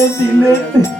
করে দিলেন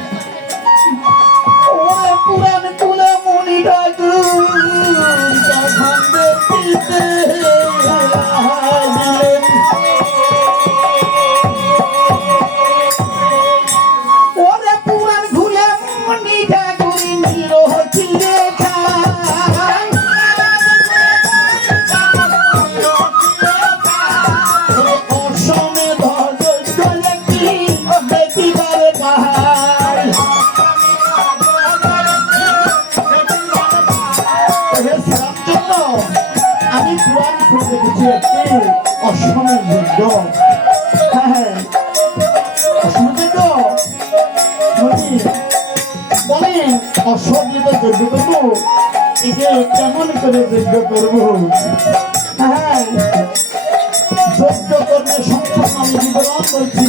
দেখিতে হ্যাঁ। যজ্ঞ করবে সংখ্যা আমি বিবরণ বলছি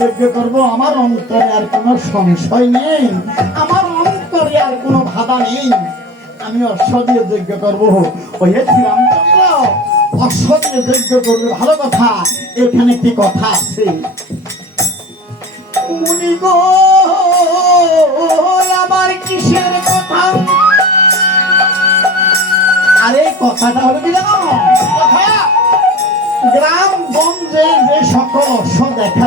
যজ্ঞ করব, আমার অন্তরে আর কোনো সংশয় নেই। আমার অন্তরে আর কোনো ভাবা নেই। আমি অশ্ব দিয়ে যজ্ঞ করব। ওই শ্রীরামচন্দ্র, অশ্ব দিয়ে যজ্ঞ করবে, ভালো কথা। এখানে একটি কথা আছে? মুনি গো, আমার কিসের কথা? আরে, কথাটা হলো কি জানো? কথা? গ্রাম গঞ্জে যে সকল অশ্ব দেখা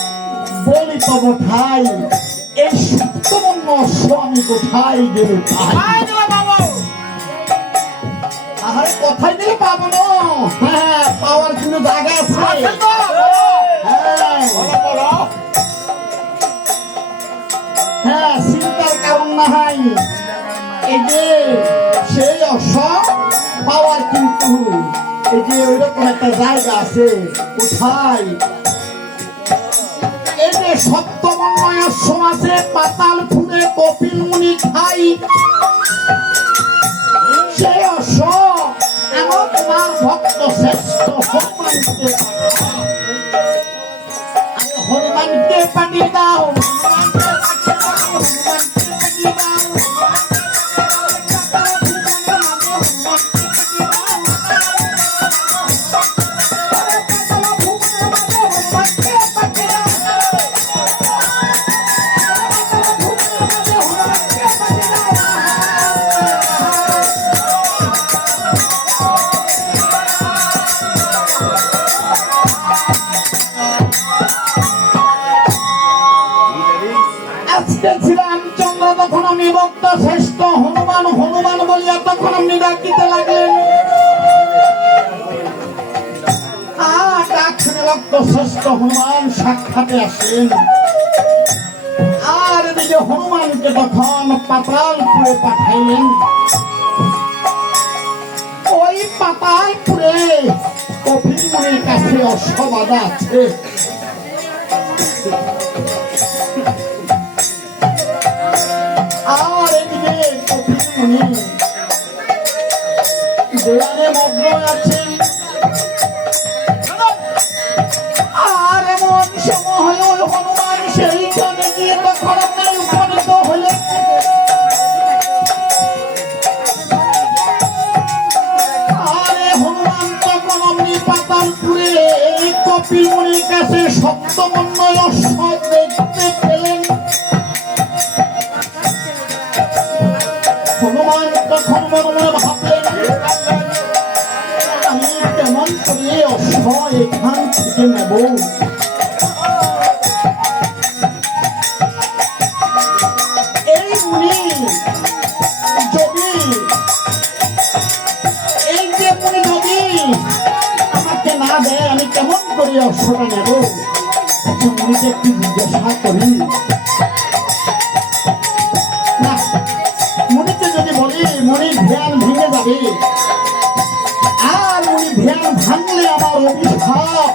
তব ঠাই এই সপ্তমন্য অশ্ব আমি কোথায় গেলে আরে কোথায় দিলে পাবো না? হ্যাঁ পাওয়ার কোনো জায়গা আছে। হ্যাঁ। হ্যাঁ চিন্তার কারণ নাই। এই যে সেই অশ্ব পাওয়ার কিন্তু এই যে ওইরকম একটা জায়গা আছে। কোথায়? এই সমাসে পাতাল ফুলে কপিল মুনি খাই। এমন তোমার ভক্ত শ্রেষ্ঠ হনুমানকে হনুমানকে পাঠিয়ে দাও। হনুমানকে হনুমান সাক্ষাতে আসলেন আর এদিকে হনুমানকে তখন পাতালপুরে পাঠাইলেন, ওই পাতালপুরে কফির মনির কাছে অশ্ববাদা আছে। আর এদিকে কফির মনি দেয়ালে মগ্ন আছেন। আমি কেমন করে অশ্ব এখান থেকে নেব? এই মুনি আমি কেমন করে অশ্বটা নেব মুনিকে একটু জিজ্ঞাসা করি। যাবে আর মুনি ধ্যান ভাঙলে আমার অভিশাপ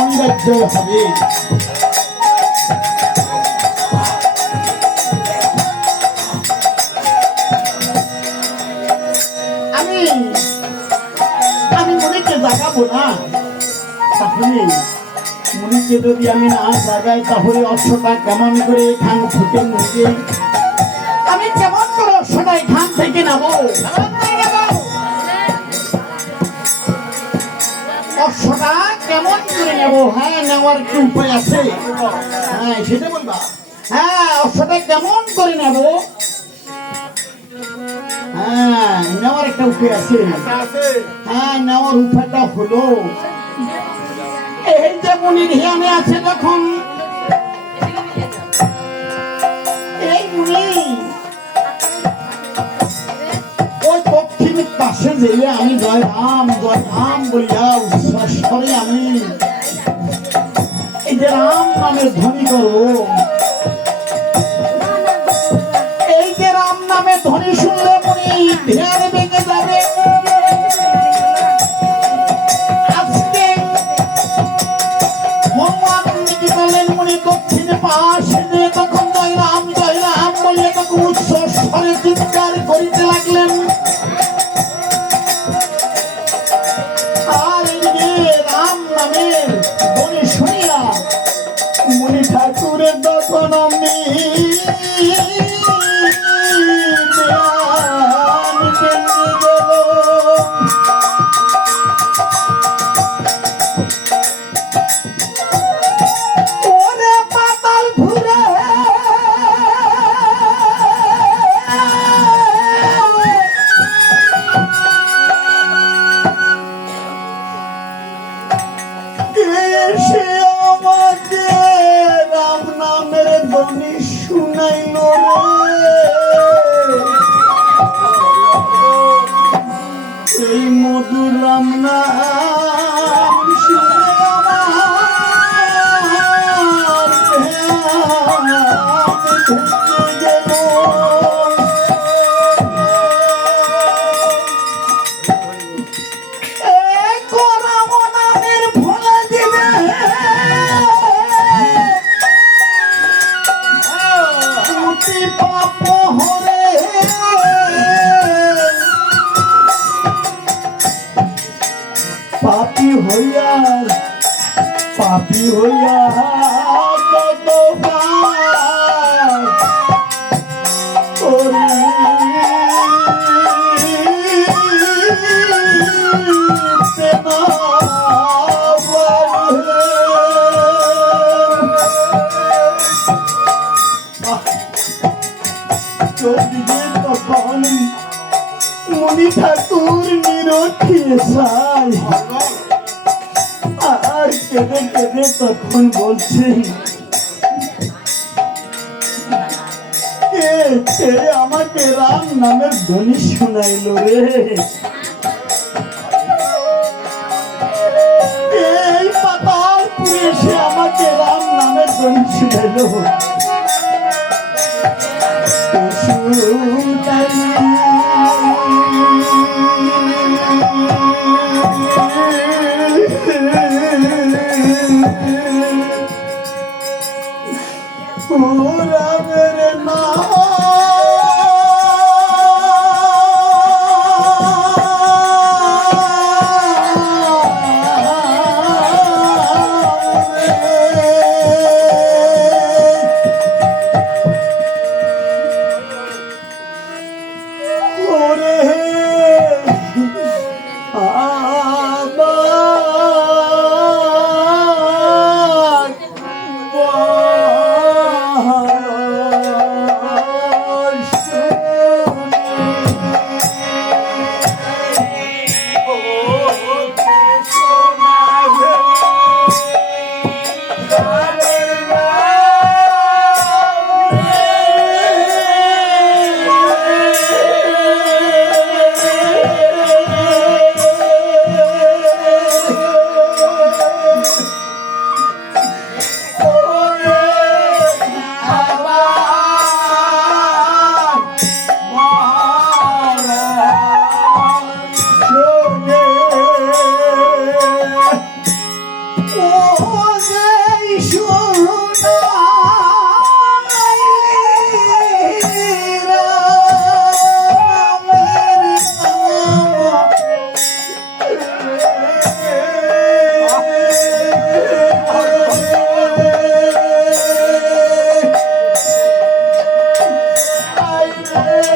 অনিবার্য হবে। আমি মনিকে জাগাবো না। তাহলে মনিকে যদি আমি না জাগাই, তাহলে অশ্বটা কেমন করে এখান থেকে নিয়ে আমি কেমন করে অশ্বটা এখান থেকে নেব হ্যাঁ আছে? হ্যাঁ হ্যাঁ নেব? হ্যাঁ নেওয়ার একটা উপায় আছে। হ্যাঁ নেওয়ার উপায়টা হলো, এই আছে যখন, এই পাশে যেয়ে আমি জয় রাম জয় রাম বলিয়া উচ্ছ্বাস করে আমি এই যে রাম নামের ধ্বনি করো এই যে রাম নামে ধ্বনি শুনলে মনে আর কেঁদে কেঁদে তখন বলছেন আমাকে রাম নামের ধ্বনি শোনাইল রে? এই পাতালপুরে সে আমাকে রাম নামের ধ্বনি শোনাইল। Yeah.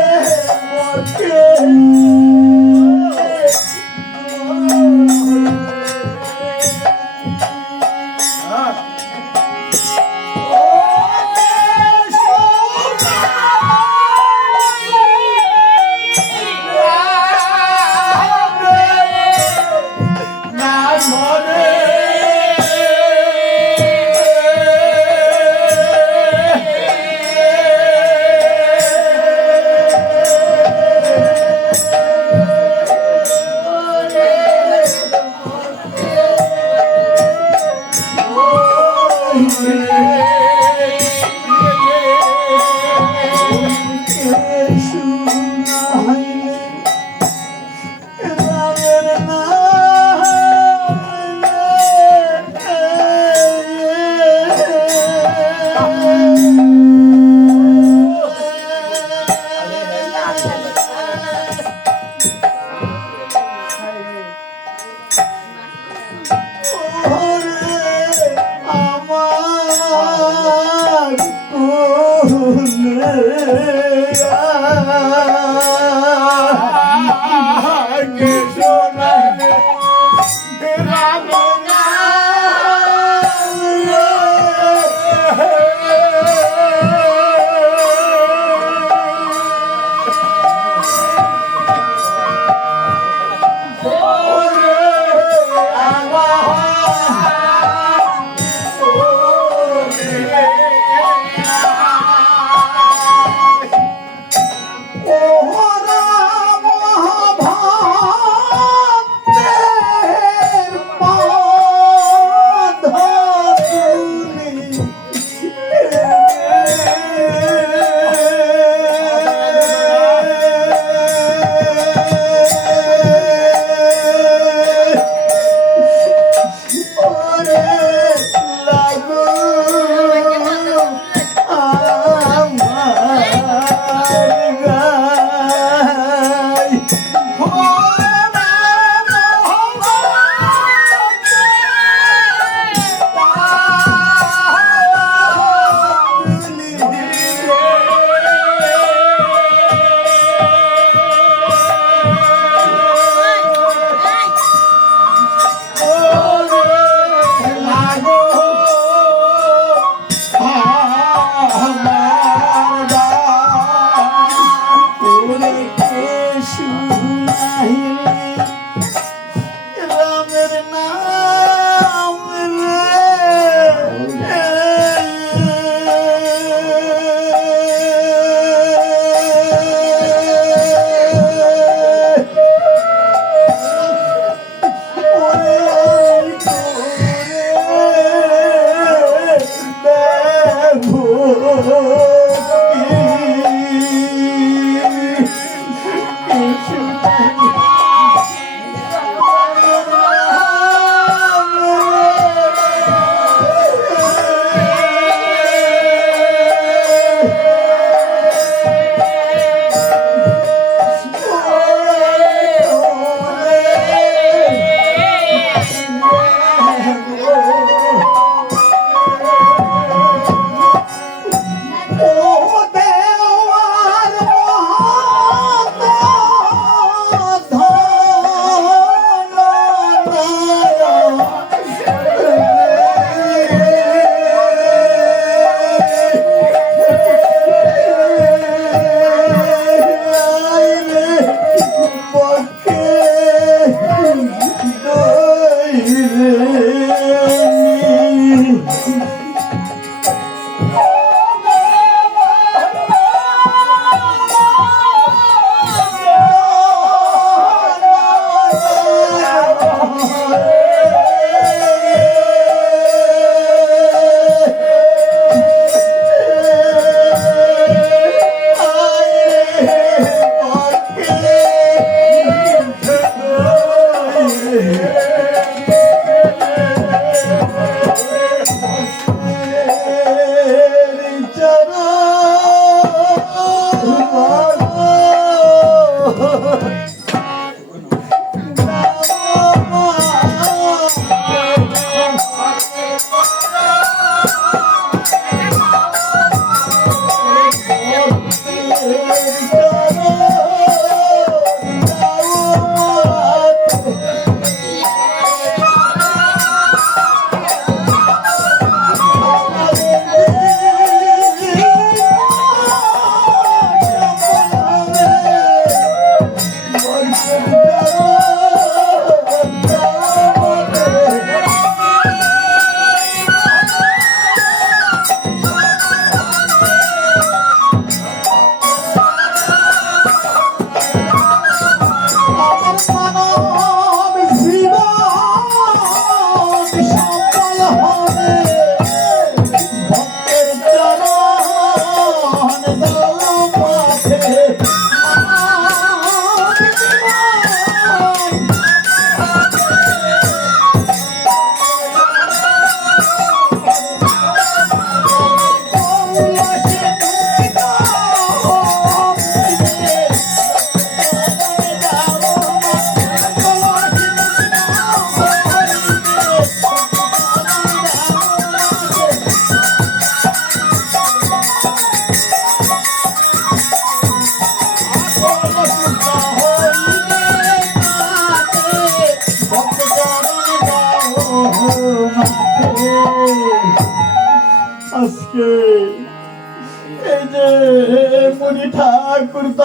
আমার কোনে সোনারে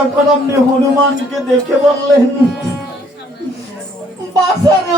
তখন আপনি হনুমানকে দেখে বললেন বাসারে